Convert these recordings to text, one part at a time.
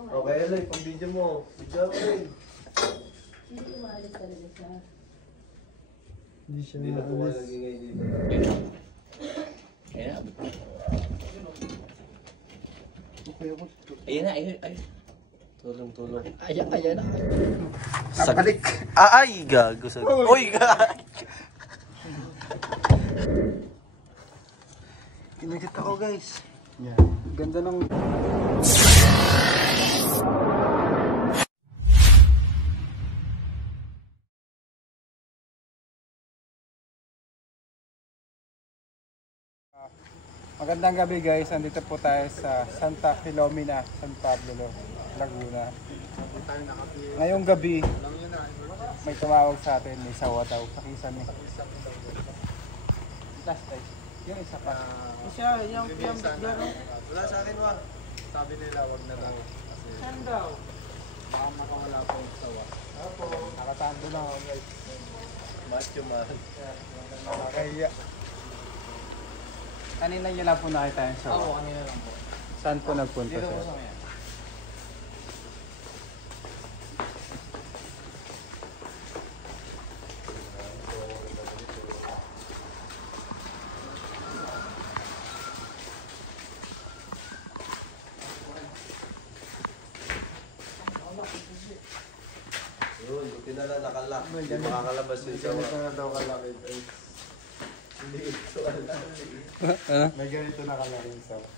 Okay, Eloy, pang video mo. Video ko rin. Hindi umalis talaga siya. Hindi siya Hindi na po kayo maalis. nagingay dito. Ayan na. Okay ako. Ayan na, ayun. Tulong. Ayan na. Sabalik. Ay, gago sa... Uy, gago. Kinagit ako guys. Yan. Ganda ng... Magandang gabi guys, andito po tayo sa Santa Filomena, San Pablo, Laguna. Ngayong gabi, may tumawag sa atin, may sawa daw, pakisan eh. Last time, yung isa pa. Siya, yung laro. Wala sa akin, wa. Sabi nila, wag na lang. Saan daw? Baka makawala po yung sawa. Opo, nakatando na ako guys. Macho man. Nakakahiya. Kanina niyo lang po nakita yung sawa. Oo, kanina lang po. Saan po nagpunta Dito po siya? sa kanya. Yun, buti na lang nakalak. Hindi makakalabas yung sawa. Ganito na daw kalaki. Hindi ito alam. May ganito na kalaki yung sawa.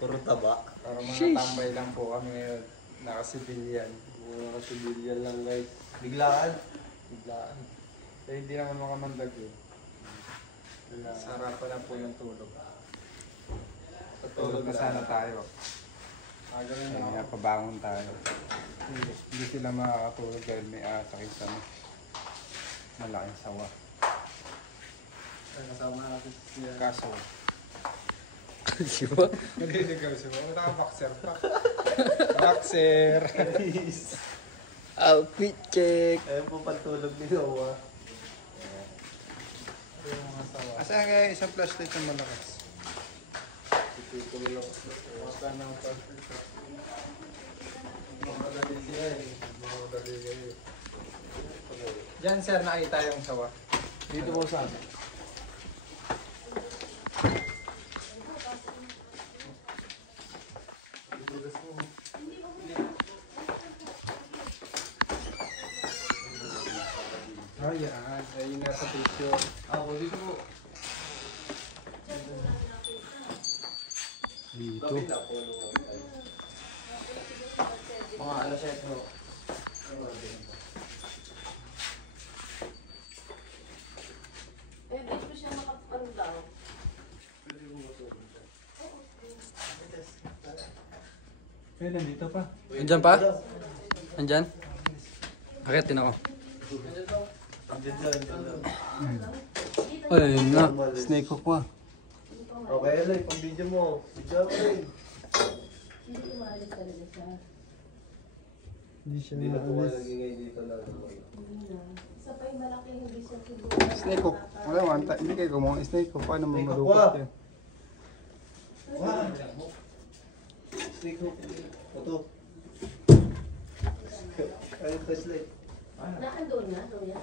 Puro taba. Para mga tambay lang po kami ngayon. Nakasibilyan. Mga civilian lang guys. Biglaan. Biglaan. Eh, hindi naman makamandag yun. Sarapan na po yung tulog. Tulog na sana tayo. Kaya pabangon tayo. Hindi sila makakatulog dahil may sakit sa malaking sawa. Kasama natin siya. Kaso, Siwa? naliligaw siya. Naka-boxer pa. Boxer! Outfit check. Ayun po pantulog ni Noah. Asan kaya isang flashlight ng malakas? Tutulog. Basta na ang Mamadali siya eh. Mamadali kayo. Diyan sir, nakita yung sawa. Dito po sa akin. Ay, yan. Ayun na sa picture. Ako dito po. Dito. Lapit na po nung Mga alas 7 ho. Eh, ba't ko siya makapano daw? Eh, nandito pa. Andyan pa? Andyan? Akitin ako. Andyan dyan. Ay, ayun nga. Snake hook pa. Okay, Eloy, pang video mo. Video ko rin. Hindi umalis talaga siya. Hindi siya Hindi na po kayo maalis. nagingay dito na. Hindi na. Isa pa yung malaki hindi siya siguro. Snake hook. Wala man. Hindi kayo kumuha ng snake hook. Paano mo Snake hook malupot pa. yan? Wow! Stick hook. Ito. Ayun, flashlight. Naandun na, Kuya.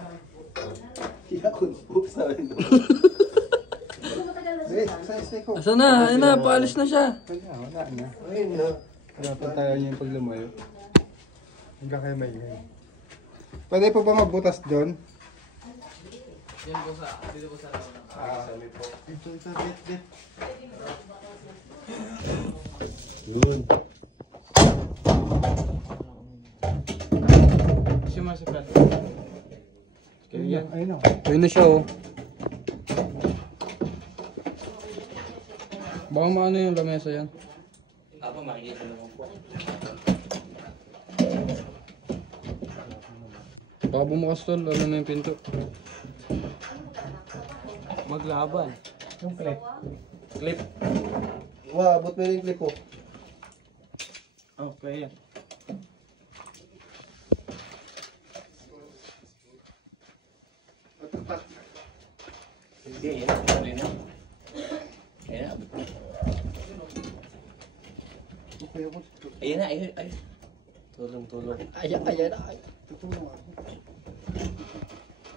Yakon po sa akin. Ano matagal na Eh, siya? saan yung snake hook? Asa na? Ayun na, paalis na siya. Wala na. Ayun na. Kaya pa tayo niya pag lumayo. Hanggang kayo may ngayon. Pwede po ba magbutas doon? Dito po sa Sabi po. Ito, bit. Yun. Siya sa pet. Ayun, ayun o. Ayun na siya oh. Baka maano yung lamesa yan. Ako makikita naman po. Baka bumukas tol, alam na yung pinto. Maglaban. Yung clip. Clip. Wow, abot mo rin yung clip po. Okay. Hindi, yan. Ayan. Ayan. Ayun na, ayun, ayun. Tulong. Ayan. Tutulong ako.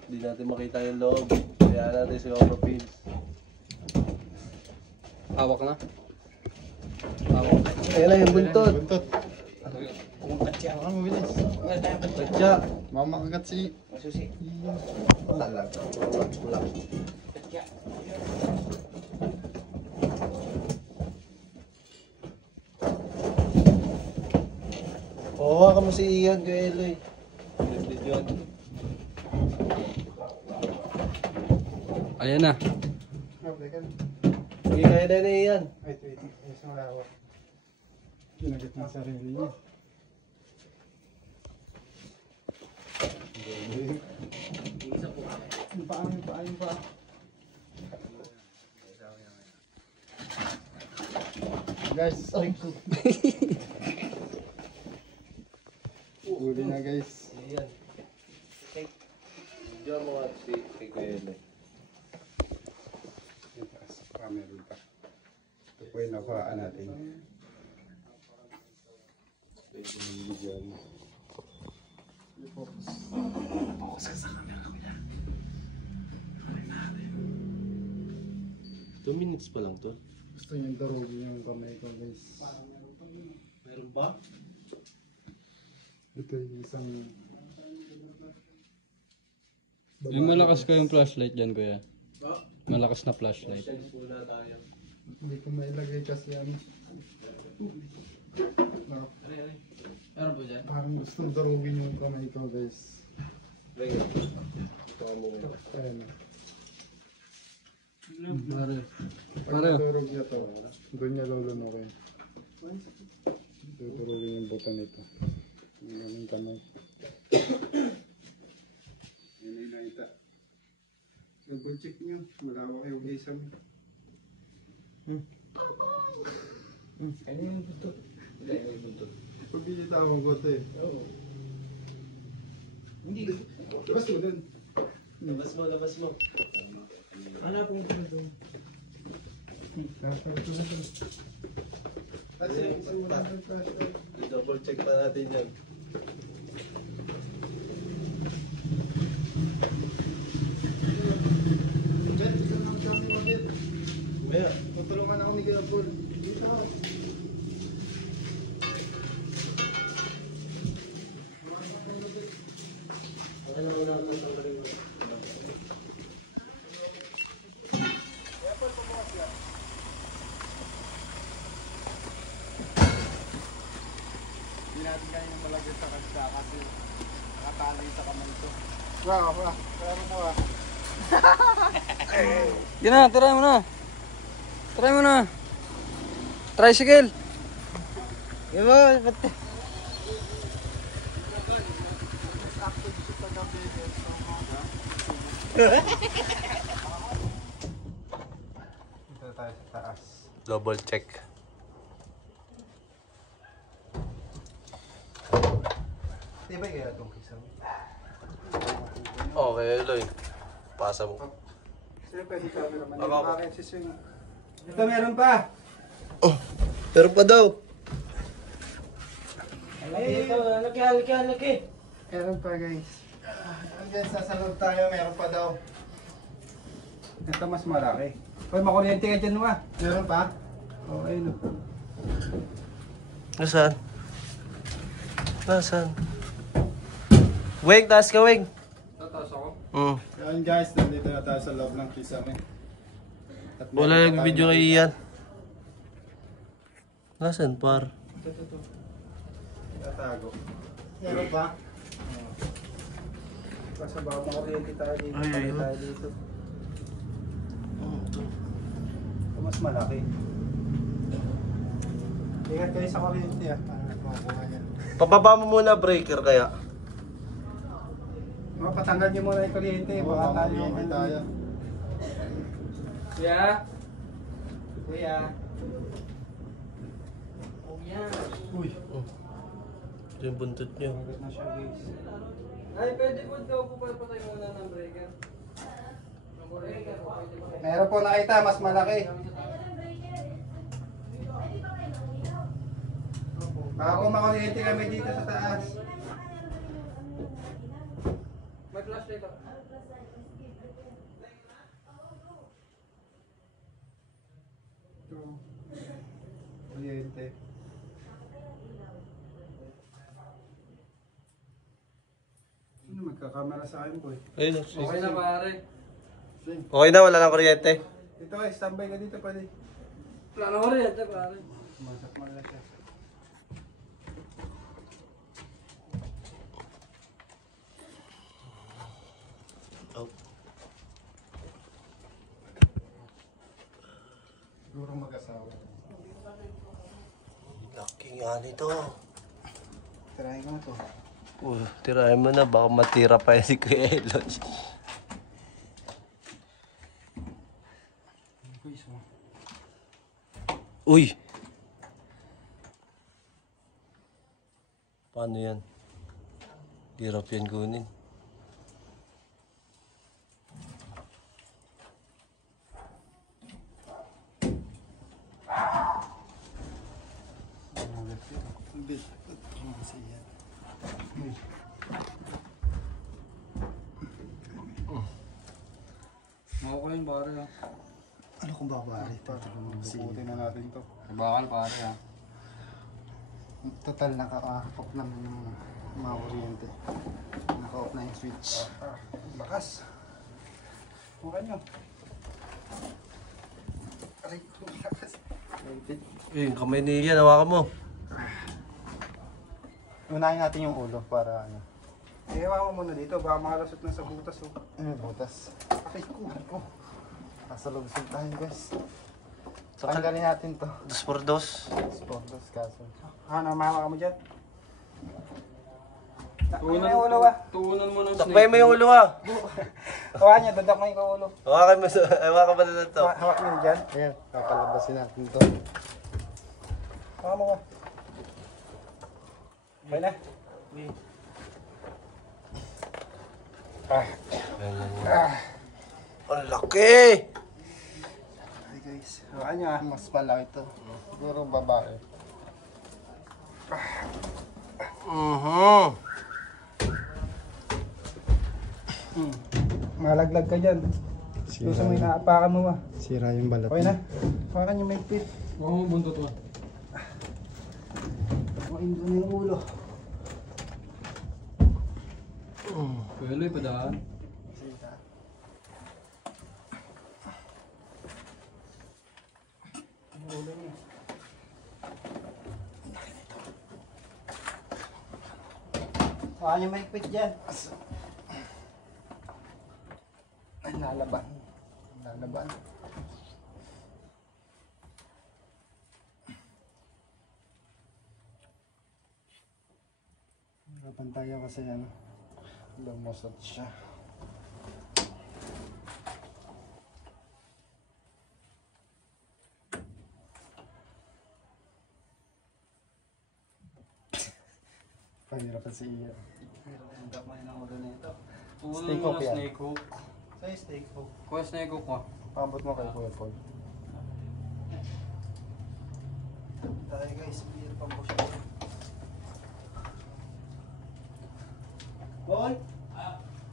Hindi natin makita yung loob. Kaya natin si Oro Pills. Hawak na. Ayan na yung buntot. Buntot. Ang mabilis. Tatya. Mamakagat si... Masusi. Talaga. Kulang. Oo, ka mo si Ian kay Eloy. Ganda yun. Ayan na. Sige, kaya na Ian. Wait. Ayos na malawak. Ginagit ng sarili niya. Yung paa. Guys, huli na guys. Ian. Diyan mo at si Kuya Eloy. Yung taas, meron pa. Ito po yung nakuhaan natin. Ito yung video mo. Focus ka sa camera ko yan. 2 minutes pa lang to. Gusto niyong darugin yung kamay ko guys. Meron ba? Ito yung isang... Yung malakas ko yung flashlight dyan, kuya. Malakas na flashlight. Shells muna tayo. Hindi ko mailagay kasi ano. Meron po dyan? Parang gusto darugin yung kamay ko guys. Lagi. Ito ka muna. Ayan. Pag Pare. durog niya to, doon niya lulunukin. Dudurugin yung buto nito. Yung kamay. Yan yung nakita. Double check nyo. Malawak yung isang. Ano yung buntot? Hindi, yung buntot. Pag hindi tawag ko ito eh. Oo. Hindi. Labas mo dun. Labas mo. Ano pong doon? Double check pa natin yan. Maya. Tutulungan ako ni Gabol. Dito. Hindi natin kaya yung malagay sa kasta kasi nakatali sa kamay ito. Wow. Kaya mo ah. Yan na, try mo na. Try mo na. Tricycle. Yan mo, pati. Dito tayo sa taas. Double check. Di ba kaya itong kisam? Okay, Eloy. Pasa mo. Sino pwede camera man? Ako. Akin si Swing. Ito meron pa. Oh, pero pa daw. Laki. Meron pa guys. Guys, nasa loob tayo. Meron pa daw. Ito mas malaki. Hoy, makuryente ka dyan mo. Meron pa? Oo, ayun o. Nasaan? Weng, taas ka, Weng. Tataas ako. Yan guys, nandito na tayo sa loob ng kisame. At Wala meron yung pa video tayong kay Ian. Nasaan, par? Tatago. Meron pa? Kasi baka makuryente tayo dito. Ay, Ay, ayun. tayo dito. Ito mas malaki. Ingat kayo sa kuryente ah. Para makuha yan. Pababa mo muna breaker kaya. Patanggal niyo muna yung kuryente. Baka tayo tayo. Kuya? Kuya? Kuya? Uy. Ito yung buntot nyo. Magat na siya guys. Ay, pwede po daw po patay muna ng breaker. Meron po nakita, mas malaki. Baka kung makuryente kami dito sa taas. May flashlight ako. Ito. Kuryente. Sino magkakamera sa akin, boy? Ayun. Okay na pare. Okay na, wala nang kuryente. Dito eh, standby ka dito pwede. Wala na kuryente pare. Masak mo na siya. Oh. Siguro mag-asawa. Laki nga nito. Tirahin ko na to. Tirahin mo na, baka matira pa yan si Kuya Elon. Uy! Paano yan? Hirap yan kunin. Hindi. Ito kasi yan. Mako yun pare ha. Ano kung babari? Bukutin na natin to. Bakal pare ha. Total naka-off naman yung mga kuryente. Naka-off na yung switch. Lakas. Mukha nyo. Aray ko, lakas. Eh, kamay ni Ian, hawakan mo. Unahin natin yung ulo para ano. Ihawa mo muna dito, baka makalasot na sa butas. Oh. Ano butas? Aray ko. Nasa lubsog tayo guys. Tanggalin natin to. 2x2. Sportos kaso. Ano, mahawa ka mo dyan? Tuunan yung ulo ba? Tuunan mo ng Takbay mo yung ulo ha. Hawakan niya, dadak mo yung ulo. Hawakan mo na to. Hawak niyo dyan. Ayan, papalabasin natin to. Hawakan mo ba? Okay na? Ang laki! Hi guys, hawakan niyo ah. Mas malaki to. Siguro babae. Malaglag ka dyan. Doon sa may naapakan mo ba? Sira yung balat. Okay na? Hawakan niyo may pit. Oo, buntot mo. Hawakin doon na yung ulo. Pwede padaan. Hawakan niyo may pit dyan. Ay, lalaban. Lalaban. Hirapan tayo kasi ano, lumusot siya. Pahirapan si Iya. Hindi ako ng ulo na ito. Tuunan Steak mo hook ng yan. snake hook. Sa'yo steak hook. Kuha snake hook ko. Pabot mo kay Kuya Paul. Tayo guys, beer pa po siya. Boy!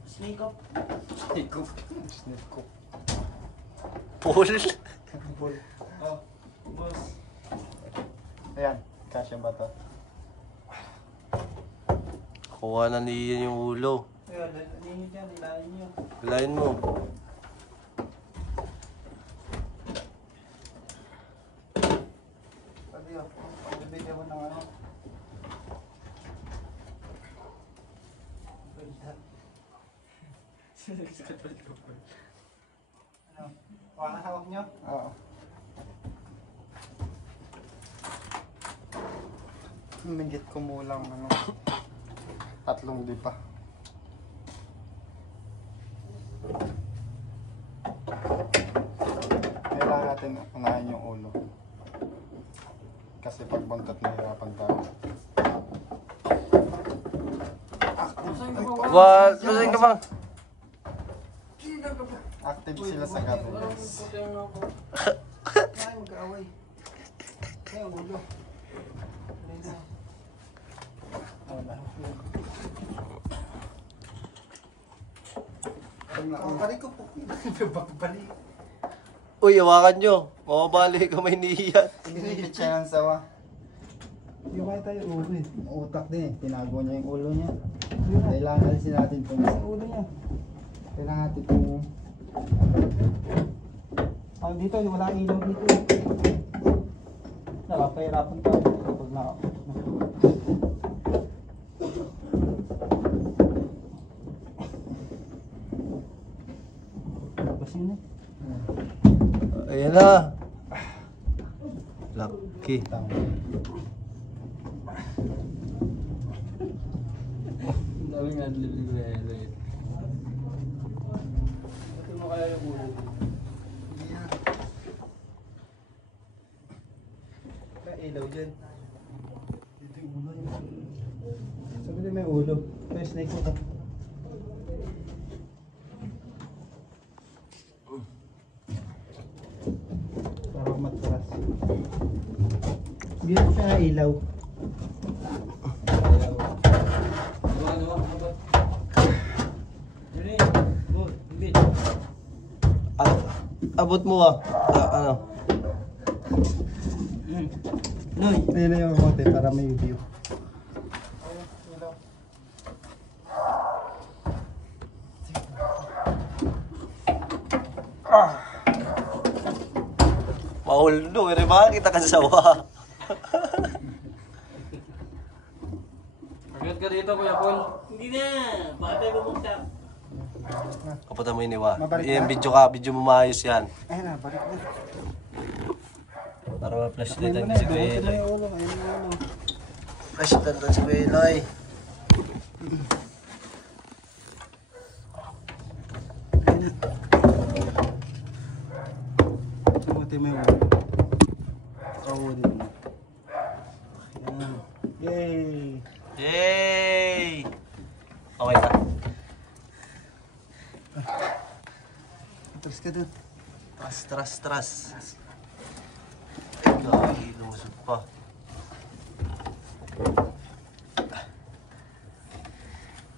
Snake hook. Snake hook. Snake hook. Paul? Paul. Oh, boss. Ayan, kasya ba ito? Kuha na ni Ian yung ulo. Ayan, ninyo dyan, ilahin nyo. Hilahin mo. Sabi yun, pagbibigyan mo ng ano. Ano? Wala na hawak nyo? Oo. Minggit ko mulang ano. 3 di pa. Kailangan natin unahin yung ulo. Kasi pag buntot nahirapan tayo. Lasing ka ba? Active sila sa gabi guys. Ay, mag-away. Ay, ulo. Balik ko po. Balik. Uy, hawakan nyo. Mababali kamay ni Ian. Sinipit siya ng sawa. Yung kaya tayo ulo eh. Utak din eh. Tinago niya yung ulo niya. Kailangan alisin natin itong sa ulo niya. Kailangan natin itong... dito, wala ilaw dito eh. Nakapahirapan tayo kapag Basin na. Ayan na. Lucky. Dami nga nililibre. Ito mo kaya yung ulo. Ilaw dyan. Dito yung ulo niya. Sabi din may ulo. May snake ko ka. Parang matras. Hindi siya na ilaw. Abot mo ah. Ano? Noy, ayun na yung kote para may view. Mahuldo, ere ba? Kita ka sa sawa. Agad ka dito, Kuya Paul. Hindi na. Baka tayo bumagsak. Kaputan mo yun, Iwa. Mabalik Yung na? video ka, video mo maayos yan. Ayun na, balik na. Para ma-flash Ayun dito mo na, si Kuya ayun Eloy. yung ulo, ayun yung ulo. Flash dito si Kuya Eloy. Sabuti mo yung ulo. Ulo mo. Ayan. Yay! Yay! Okay na. Atras ka dun. Tras. Ay, gagi, lumusot pa.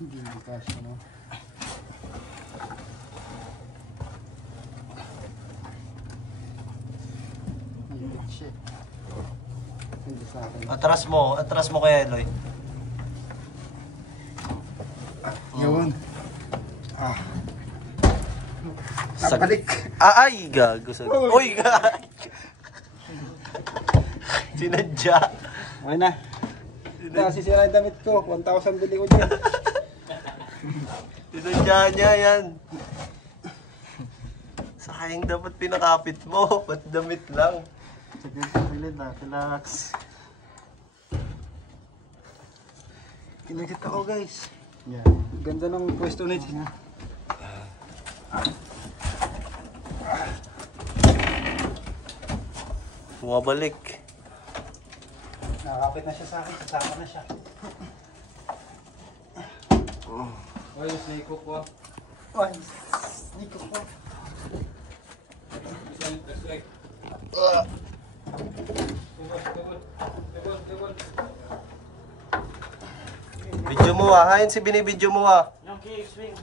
Hindi mo kasya, no? Hindi siya. Hindi sa akin. Atras mo Kuya Eloy. Yun. Nabalik. Ay, gago. Uy, gago. Sinadya. Okay na. Nasisira yung damit ko. 1,000 bili ko dyan. Sinadya niya yan. Sayang dapat pinakapit mo. Ba't damit lang? Sige, pilit na. Relax. Kinagit ako guys. Yeah. Ganda ng pwesto nito. Bumabalik. Nakakapit na siya sa akin. Kasama na siya. Ay, yung snake hook ko. Ay, hindi ko po. Video mo ah. Hayin si binibidyo mo ah. Yung kick-swing.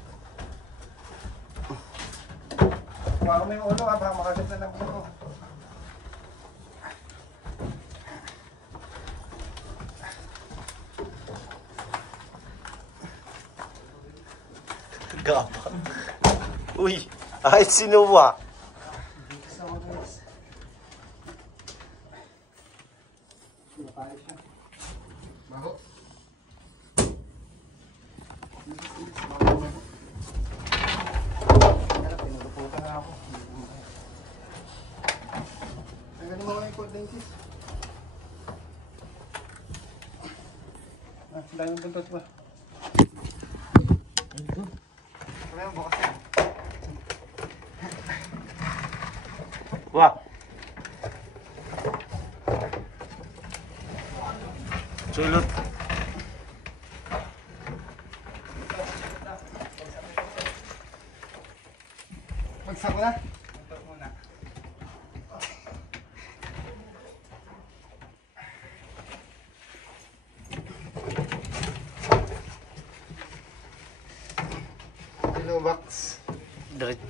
Baka may ulo ha. Baka makagat na lang ulo. Gapa. Uy, ay sinuwa. Kasama guys. Napayos siya. Baho. Pinuruputan na ako. Tanggalin mo yung cold lenses. Dahil yung buntot ba? Kaya mo bukas yan. Wah. Sulot. Bagsak na? Ito muna. Hello, box. Diretso.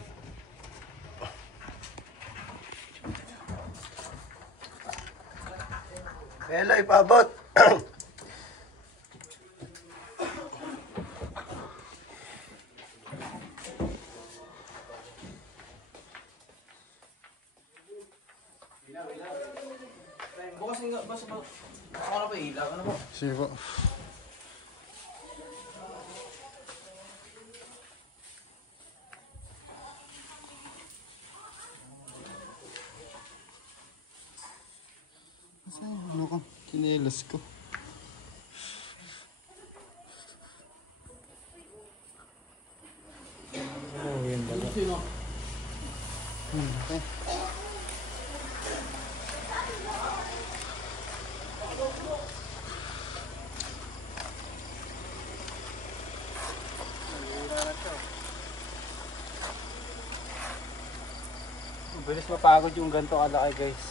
Hello, ipabot. Bukas nga, basta ba? Ako na pa ilaw, ano po? Sige po. Ano ko? Kinilas ko. Oh, yun dala. Sino? Okay. Bilis mapagod yung ganito kalaki guys.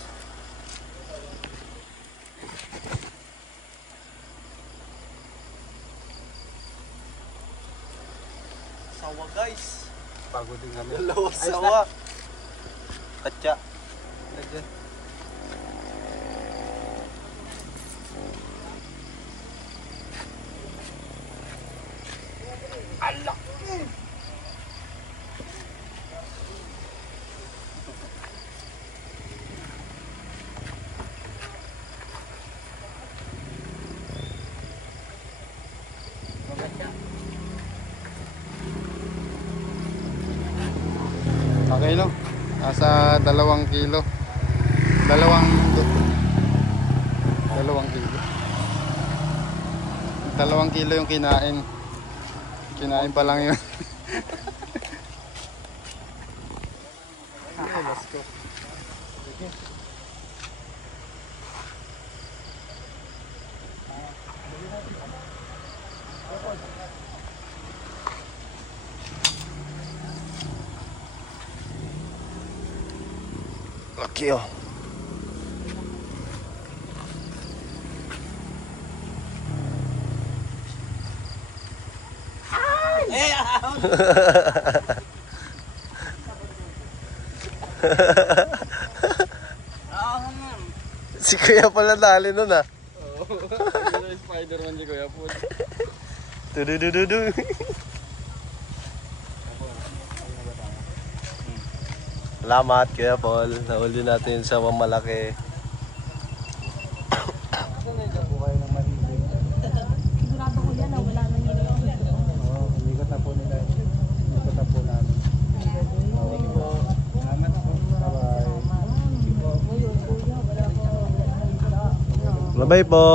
Sawa guys. Pagod din kami. Dalawa sawa. Katya. Nandiyan. Okay no? Nasa 2 kilo. 2 kilo. 2 kilo yung kinain. Kinain pa lang yun. Okay, let's go. Laki oh. Si Kuya pala dali nun ah. Spider-Man si Kuya po. Tududududu. Salamat Kuya Paul. Nahuli natin sa mamalaki. Sigurado ko yan, wala na yun. Oo, ikot na po nila. Ikot na po namin. Salamat po. Bye-bye. Bye-bye po.